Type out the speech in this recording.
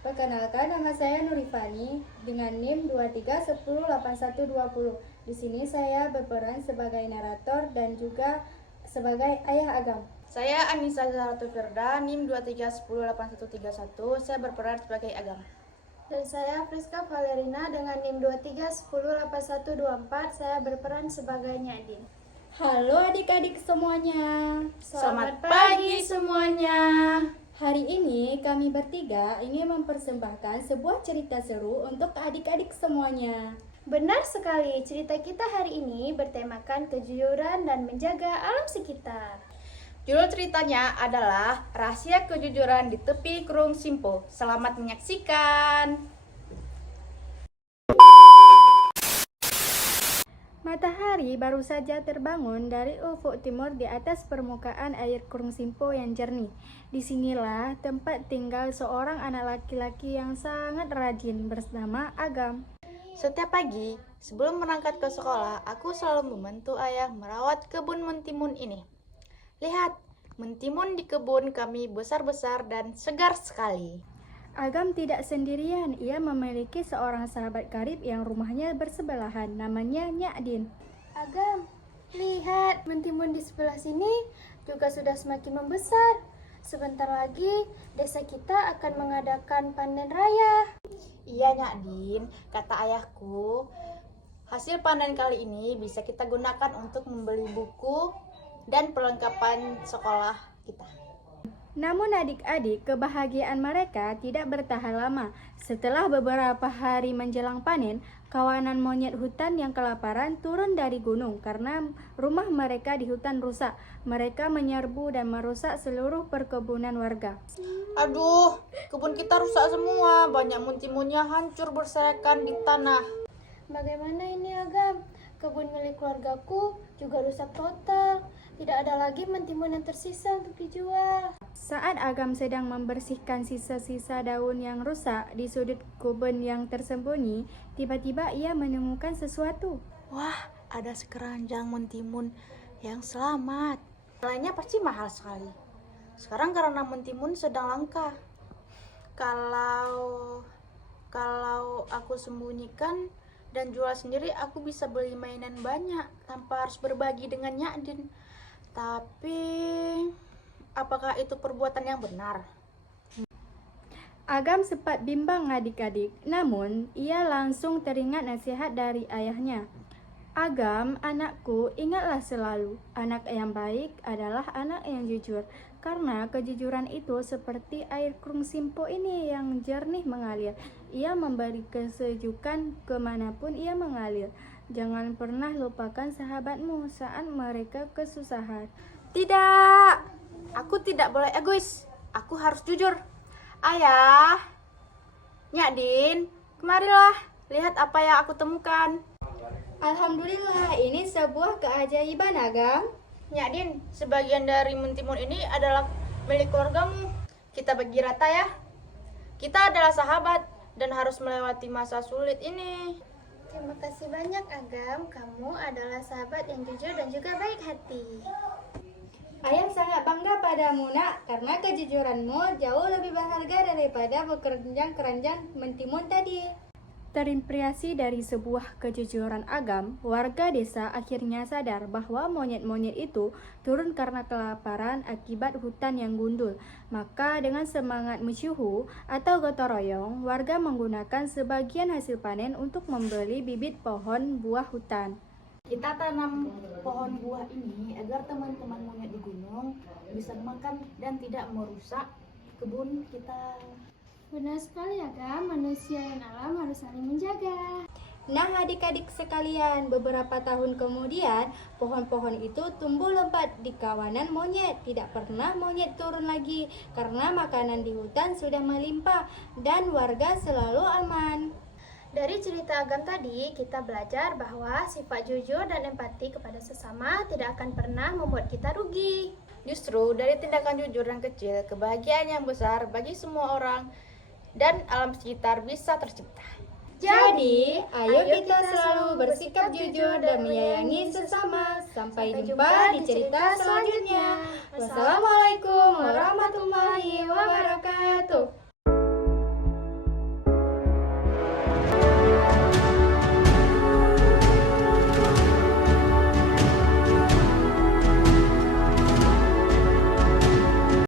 Perkenalkan, nama saya Nurifani dengan NIM 23108120. Di sini saya berperan sebagai narator dan juga sebagai ayah Agam. Saya Anissa Zaratu Firda, NIM 23108131. Saya berperan sebagai Agam. Dan saya Friska Valerina dengan NIM 23108124. Saya berperan sebagai Nyadin. Halo adik-adik semuanya. Selamat pagi semuanya. Hari ini kami bertiga ingin mempersembahkan sebuah cerita seru untuk adik-adik semuanya. Benar sekali, cerita kita hari ini bertemakan kejujuran dan menjaga alam sekitar. Judul ceritanya adalah Rahasia Kejujuran di Tepi Kurung Simpo. Selamat menyaksikan. Matahari baru saja terbangun dari ufuk timur di atas permukaan air Kurung Simpo yang jernih. Disinilah tempat tinggal seorang anak laki-laki yang sangat rajin bernama Agam. Setiap pagi, sebelum berangkat ke sekolah, aku selalu membantu ayah merawat kebun mentimun ini. Lihat, mentimun di kebun kami besar-besar dan segar sekali. Agam tidak sendirian, ia memiliki seorang sahabat karib yang rumahnya bersebelahan, namanya Nyadin. Agam, lihat mentimun di sebelah sini juga sudah semakin membesar. Sebentar lagi desa kita akan mengadakan panen raya. Iya Nyadin, kata ayahku, hasil panen kali ini bisa kita gunakan untuk membeli buku dan perlengkapan sekolah kita. Namun adik-adik, kebahagiaan mereka tidak bertahan lama. Setelah beberapa hari menjelang panen, kawanan monyet hutan yang kelaparan turun dari gunung karena rumah mereka di hutan rusak. Mereka menyerbu dan merusak seluruh perkebunan warga. Aduh, kebun kita rusak semua, banyak mentimunnya hancur berserakan di tanah. Bagaimana ini Agam? Kebun milik keluargaku juga rusak total. Tidak ada lagi mentimun yang tersisa untuk dijual. Saat Agam sedang membersihkan sisa-sisa daun yang rusak di sudut kebun yang tersembunyi, tiba-tiba ia menemukan sesuatu. Wah, ada sekeranjang mentimun yang selamat. Nilainya pasti mahal sekali. Sekarang karena mentimun sedang langka. Kalau aku sembunyikan dan jual sendiri, aku bisa beli mainan banyak tanpa harus berbagi dengan Nyadin. Tapi apakah itu perbuatan yang benar? Agam sempat bimbang adik-adik, namun ia langsung teringat nasihat dari ayahnya. Agam, anakku, ingatlah selalu, anak yang baik adalah anak yang jujur. Karena kejujuran itu seperti air Kurung Simpo ini yang jernih mengalir. Ia memberi kesejukan kemanapun ia mengalir. Jangan pernah lupakan sahabatmu saat mereka kesusahan. Tidak, aku tidak boleh egois. Aku harus jujur. Ayah, Nyadin, kemarilah. Lihat apa yang aku temukan. Alhamdulillah, ini sebuah keajaiban Agam. Nyadin, sebagian dari mentimun ini adalah milik keluargamu. Kita bagi rata ya. Kita adalah sahabat dan harus melewati masa sulit ini. Terima kasih banyak Agam. Kamu adalah sahabat yang jujur dan juga baik hati. Ayah sangat bangga padamu nak, karena kejujuranmu jauh lebih berharga daripada keranjang mentimun tadi. Terinspirasi dari sebuah kejujuran Agam, warga desa akhirnya sadar bahwa monyet-monyet itu turun karena kelaparan akibat hutan yang gundul. Maka dengan semangat mesyuhu atau gotong royong, warga menggunakan sebagian hasil panen untuk membeli bibit pohon buah hutan. Kita tanam pohon buah ini agar teman-teman monyet di gunung bisa makan dan tidak merusak kebun kita. Benar sekali Agam, manusia dan alam harus saling menjaga. Nah adik-adik sekalian, beberapa tahun kemudian pohon-pohon itu tumbuh lebat di kawanan monyet. Tidak pernah monyet turun lagi karena makanan di hutan sudah melimpah dan warga selalu aman. Dari cerita Agam tadi, kita belajar bahwa sifat jujur dan empati kepada sesama tidak akan pernah membuat kita rugi. Justru dari tindakan jujur yang kecil, kebahagiaan yang besar bagi semua orang dan alam sekitar bisa tercipta. Jadi, ayo kita selalu bersikap jujur dan menyayangi sesama. Sampai jumpa di cerita selanjutnya. Wassalamualaikum warahmatullahi wabarakatuh.